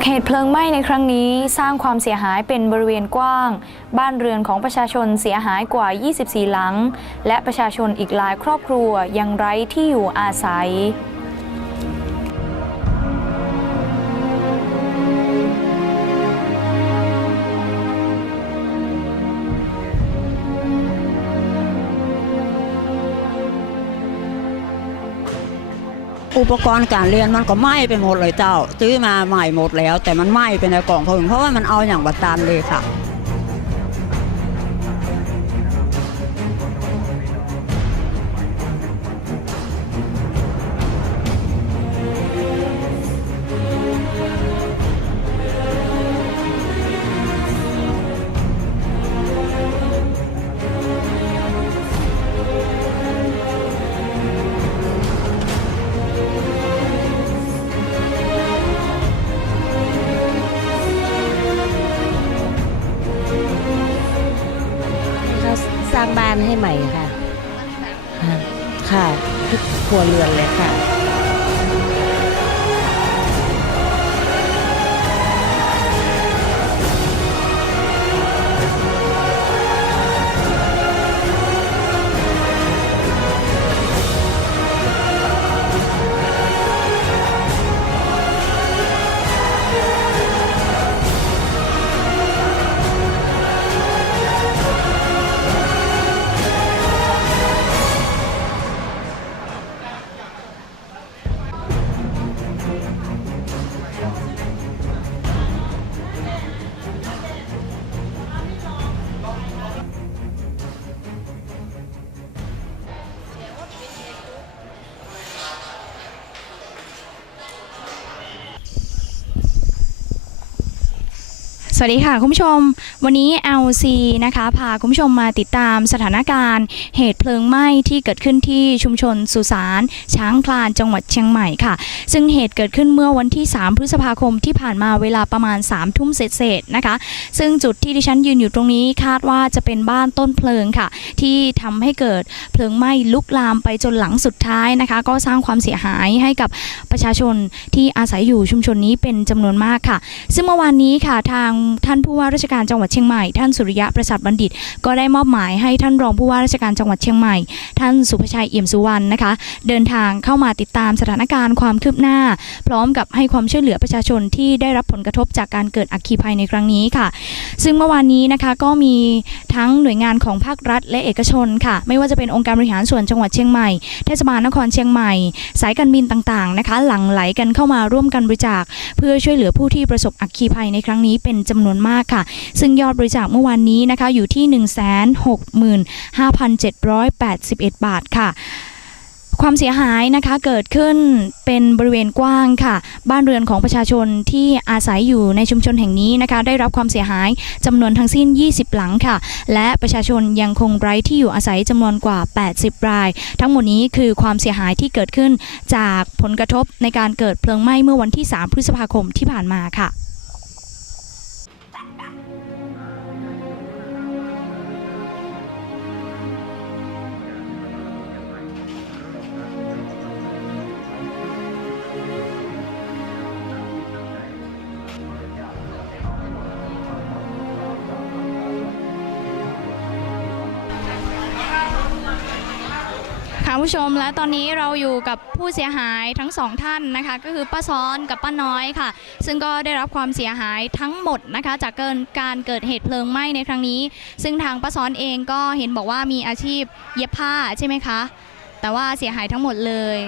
ากเหตุเพลิงไหม้ในครั้งนี้สร้างความเสียหายเป็นบริเวณกว้าง บ้านเรือนของประชาชนเสียหายกว่า 24 หลัง และประชาชนอีกหลายครอบครัวยังไร้ที่อยู่อาศัย อุปกรณ์การเรียนมันก็ไหม้ไปหมดเลยเจ้า ซื้อมาใหม่หมดแล้ว แต่มันไหม้ไปในกล่องเพลิงเพราะว่ามันเอาอย่างบัตตันเลยค่ะ สวัสดีค่ะ คุณผู้ชม วันนี้ LC นะคะพาคุณผู้ชมมาติดตามสถานการณ์ เหตุเพลิงไหม้ที่เกิดขึ้นที่ชุมชนสุสานช้างคลานจังหวัดเชียงใหม่ค่ะ ซึ่งเหตุเกิดขึ้นเมื่อวันที่ 3 พฤษภาคมที่ผ่านมาเวลาประมาณ 3 ทุ่มเศษๆนะคะ ซึ่งจุดที่ดิฉันยืนอยู่ตรงนี้คาดว่าจะเป็นบ้านต้นเพลิงค่ะ ที่ทำให้เกิดเพลิงไหม้ลุกลามไปจนหลังสุดท้ายนะคะ ก็สร้างความเสียหายให้กับประชาชนที่อาศัยอยู่ชุมชนนี้เป็นจำนวนมากค่ะ ซึ่งเมื่อวานนี้ค่ะทางท่านผู้ว่าราชการจังหวัดเชียงใหม่ ท่านสุริยะประสาทบัณฑิต ก็ได้มอบหมายให้ท่านรองผู้ว่าราชการจังหวัดเชียงใหม่ ท่านสุภชัยเอี่ยมสุวรรณนะคะ เดินทางเข้ามาติดตามสถานการณ์ความคืบหน้า พร้อมกับให้ความช่วยเหลือประชาชนที่ได้รับผลกระทบจากการเกิดอัคคีภัยในครั้งนี้ค่ะ ซึ่งเมื่อวานนี้นะคะก็มีทั้งหน่วยงานของภาครัฐ และเอกชนค่ะ ไม่ว่าจะเป็นองค์การบริหารส่วนจังหวัดเชียงใหม่ เทศบาลนครเชียงใหม่ สายการบินต่างๆนะคะ หลั่งไหลกันเข้ามาร่วมกันบริจาค เพื่อช่วยเหลือผู้ที่ประสบอัคคีภัยในครั้งนี้เป็นจำนวนมากค่ะ ซึ่งยอดบริจาคเมื่อวานนี้นะคะอยู่ที่ 165,781 บาทค่ะความเสียหายนะคะเกิดขึ้นเป็นบริเวณกว้างค่ะ บ้านเรือนของประชาชนที่อาศัยอยู่ในชุมชนแห่งนี้นะคะ ได้รับความเสียหายจำนวนทั้งสิ้น 20 หลังค่ะ และประชาชนยังคงไร้ที่อยู่อาศัยจำนวนกว่า 80 ราย ทั้งหมดนี้คือความเสียหายที่เกิดขึ้นจากผลกระทบในการเกิดเพลิงไหม้เมื่อวันที่ 3 พฤษภาคมที่ผ่านมาค่ะ ค่ะผู้ชมและตอนนี้เราอยู่กับผู้เสียหายทั้งสองท่านนะคะ ก็คือป้าซ้อนกับป้าน้อยค่ะ ซึ่งก็ได้รับความเสียหายทั้งหมดนะคะ จากเกินการเกิดเหตุเพลิงไหม้ในครั้งนี้ ซึ่งทางป้าซ้อนเองก็เห็นบอกว่ามีอาชีพเย็บผ้าใช่ไหมคะ แต่ว่าเสียหายทั้งหมดเลย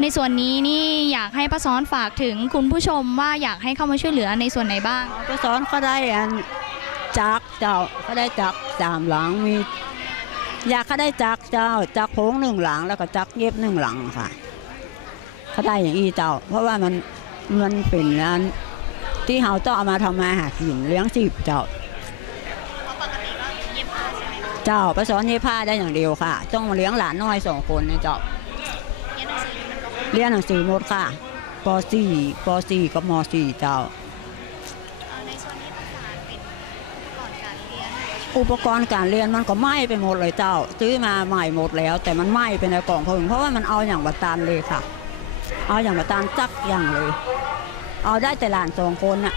ในส่วนนี้นี่อยากให้ป้าซ้อนฝากถึงคุณผู้ชมว่าอยากให้เข้ามาช่วยเหลือในส่วนไหนบ้าง ก็สอนเขาได้อันจักเจ้าเขาได้จักสามหลังมี อยากเขาได้จักเจ้าจักโค้งหนึ่งหลัง แล้วก็จักเย็บหนึ่งหลังค่ะเขาได้อย่างอี้เจ้า เพราะว่ามันมันเป็นอันที่เขาต้องเอามาทำมาหากินเลี้ยงชีพเจ้าเจ้าไปสอนเย็บผ้าได้อย่างเดียวค่ะ ต้องเลี้ยงหลานน้อยสองคนนี่ยเจ้าเรียนหนังสือหมดค่ะป .4 ป .4 กับม .4 เจ้า อุปกรณ์การเรียนมันก็ไหม้ไปหมดเลยเจ้า ซื้อมาใหม่หมดแล้ว แต่มันไหม้ไปในกล่องพงเพราะว่ามันเอาอย่างบัตานเลยค่ะ เอาอย่างบัตานจักอย่างเลย เอาได้แต่หลานสองคนอะ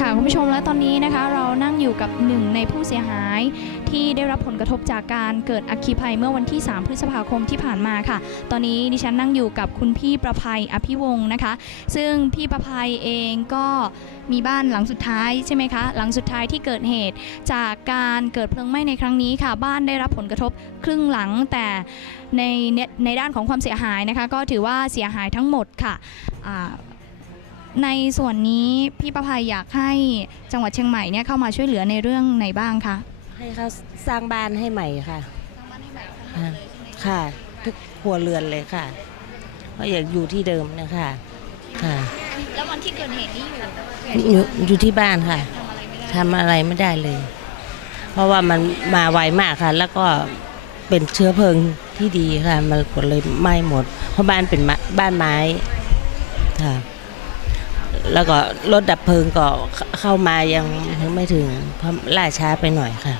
ค่ะคุณผู้ชมและตอนนี้นะคะ เรานั่งอยู่กับหนึ่งในผู้เสียหายที่ได้รับผลกระทบจากการเกิดอัคคีภัยเมื่อวันที่ 3 พฤษภาคมที่ผ่านมาค่ะ ตอนนี้ดิฉันนั่งอยู่กับคุณพี่ประภัยอภิวงศ์นะคะ ซึ่งพี่ประภัยเองก็มีบ้านหลังสุดท้ายใช่ไหมคะ หลังสุดท้ายที่เกิดเหตุ จากการเกิดเพลิงไหม้ในครั้งนี้ค่ะ บ้านได้รับผลกระทบครึ่งหลังแต่ในในในด้านของความเสียหายนะคะ ก็ถือว่าเสียหายทั้งหมดค่ะ ในส่วนนี้พี่ประภัยอยากให้จังหวัดเชียงใหม่เนี่ยเข้ามาช่วยเหลือในเรื่องไหนบ้างคะให้เขาสร้างบ้านให้ใหม่ค่ะค่ะค่ะทุกครัวเรือนเลยค่ะเพราะอยากอยู่ที่เดิมนะคะค่ะแล้ววันที่เกิดเหตุนี้อยู่อยู่อยู่ที่บ้านค่ะทำอะไรไม่ได้เลย เพราะว่ามันมาไวมากค่ะ แล้วก็เป็นเชื้อเพลิงที่ดีค่ะ มันก็เลยไหม้หมด เพราะบ้านเป็นไม้บ้านไม้ค่ะ แล้วก็รถดับเพลิงก็เข้ามายังไม่ถึงเพราะล่าช้าไปหน่อยค่ะ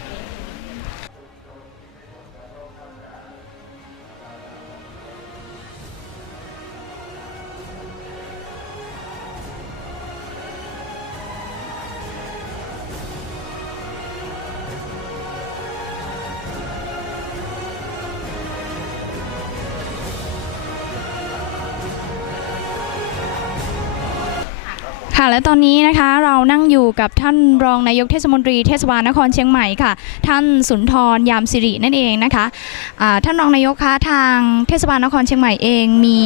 ค่ะและตอนนี้นะคะเรานั่งอยู่กับท่านรองนายกเทศมนตรีเทศบาลนครเชียงใหม่ค่ะ ท่านสุนทรยามสิรินั่นเองนะคะอ่าท่านรองนายกคะทางเทศบาลนครเชียงใหม่เองมี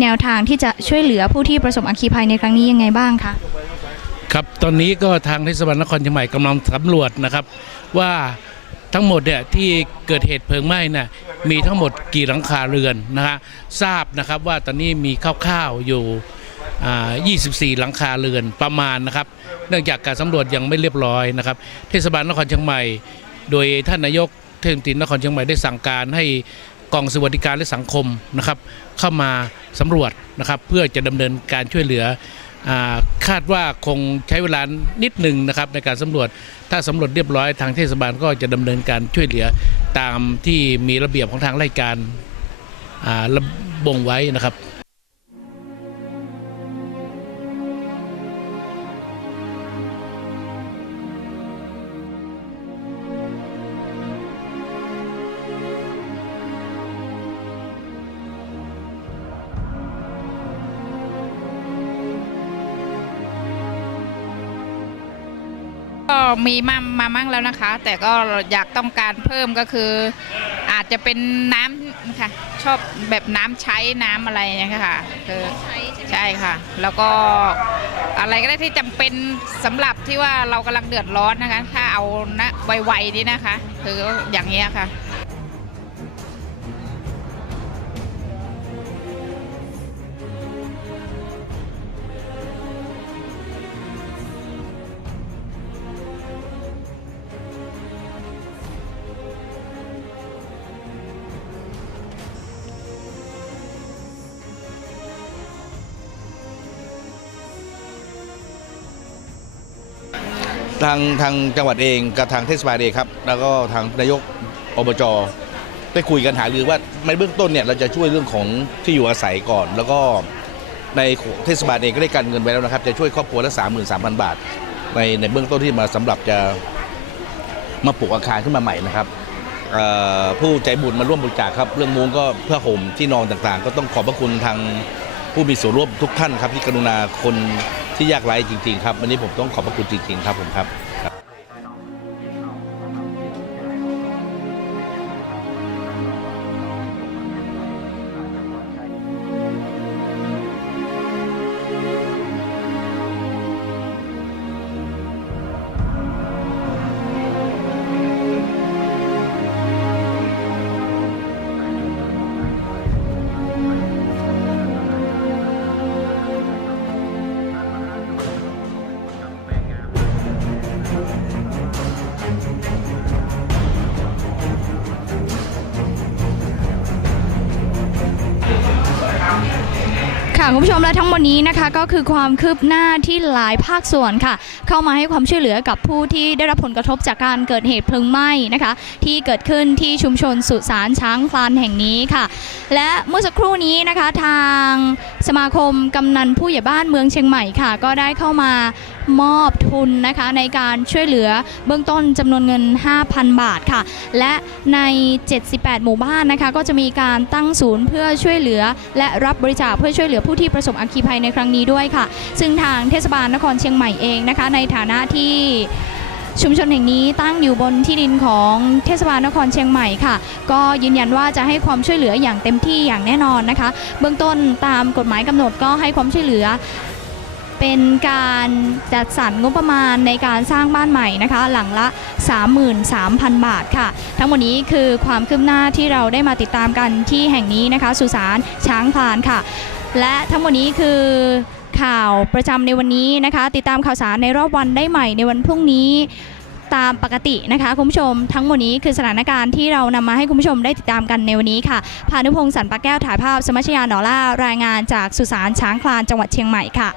แนวทางที่จะช่วยเหลือผู้ที่ประสบอัคคีภัยในครั้งนี้ยังไงบ้างคะครับตอนนี้ก็ทางเทศบาลนครเชียงใหม่กำลังสำรวจนะครับว่าทั้งหมดเนี่ยที่เกิดเหตุเพลิงไหม้น่ะมีทั้งหมดกี่หลังคาเรือนนะฮะทราบนะครับว่าตอนนี้มีคร่าวๆอยู่ 24 หลังคาเรือนประมาณนะครับ เนื่องจากการสำรวจยังไม่เรียบร้อยนะครับ เทศบาลนครเชียงใหม่ โดยท่านนายกเทศมนตรีนครเชียงใหม่ได้สั่งการให้กองสวัสดิการและสังคมนะครับ เข้ามาสำรวจนะครับ เพื่อจะดำเนินการช่วยเหลือคาดว่าคงใช้เวลานิดหนึ่งนะครับในการสำรวจ ถ้าสำรวจเรียบร้อยทางเทศบาลก็จะดำเนินการช่วยเหลือตามที่มีระเบียบของทางรายการอ่าระบงไว้นะครับ มีมามามั่งแล้วนะคะ แต่ก็อยากต้องการเพิ่มก็คือ อาจจะเป็นน้ำค่ะ ชอบแบบน้ำใช้น้ำอะไรอย่างเงี้ยค่ะคือใช่ค่ะ แล้วก็อะไรก็ได้ที่จำเป็นสำหรับที่ว่าเรากำลังเดือดร้อนนะคะ ถ้าเอาณไวๆนี้นะคะ คืออย่างเงี้ยค่ะ ทางทางจังหวัดเองกับทางเทศบาลเองครับ แล้วก็ทางนายกอบจได้คุยกันหารือว่าในเบื้องต้นเนี่ยเราจะช่วยเรื่องของที่อยู่อาศัยก่อน แล้วก็ในเทศบาลเองก็ได้กันเงินไว้แล้วนะครับ จะช่วยครอบครัวละสามหมื่นสามพันบาท ในในเบื้องต้นที่มาสำหรับจะมาปลูกอาคารขึ้นมาใหม่นะครับผู้ใจบุญมาร่วมบริจาคครับ เรื่องมุ้งก็เพื่อห่มที่นอนต่างๆ ก็ต้องขอบพระคุณทางผู้มีส่วนร่วมทุกท่านครับที่กรุณาคน ที่ยากไร้จริง ๆ ครับวันนี้ผมต้องขอบพระคุณจริง ๆ ครับผมครับ 不 มและทั้งหมดนี้นะคะก็คือความคืบหน้าที่หลายภาคส่วนค่ะ เข้ามาให้ความช่วยเหลือกับผู้ที่ได้รับผลกระทบจากการเกิดเหตุเพลิงไหม้นะคะ ที่เกิดขึ้นที่ชุมชนสุสานช้างคลานแห่งนี้ค่ะ และเมื่อสักครู่นี้นะคะทางสมาคมกำนันผู้ใหญ่บ้านเมืองเชียงใหม่ค่ะ ก็ได้เข้ามามอบทุนนะคะในการช่วยเหลือเบื้องต้นจำนวนเงิน 5,000 บาทค่ะ และใน 78 หมู่บ้านนะคะ ก็จะมีการตั้งศูนย์เพื่อช่วยเหลือ และรับบริจาคเพื่อช่วยเหลือผู้ที่ประสบอัคคีภัยในครั้งนี้ด้วยค่ะ ซึ่งทางเทศบาลนครเชียงใหม่เองนะคะ ในฐานะที่ชุมชนแห่งนี้ตั้งอยู่บนที่ดินของเทศบาลนครเชียงใหม่ค่ะ ก็ยืนยันว่าจะให้ความช่วยเหลืออย่างเต็มที่อย่างแน่นอนนะคะ เบื้องต้นตามกฎหมายกำหนดก็ให้ความช่วยเหลือ เป็นการจัดสรรงบประมาณในการสร้างบ้านใหม่นะคะ หลังละ 33,000 บาทค่ะ ทั้งหมดนี้คือความคืบหน้าที่เราได้มาติดตามกันที่แห่งนี้นะคะ สุสานช้างพลานค่ะ และทั้งหมดนี้คือข่าวประจำในวันนี้นะคะ ติดตามข่าวสารในรอบวันได้ใหม่ในวันพรุ่งนี้ตามปกตินะคะคุณผู้ชมทั้งหมดนี้คือสถานการณ์ที่เรานำมาให้คุณผู้ชมได้ติดตามกันในวันนี้ค่ะพานุพงศ์สันปะแก้วถ่ายภาพ สมัชยาหนอล่ารายงานจากสุสานช้างคลานจังหวัดเชียงใหม่ค่ะ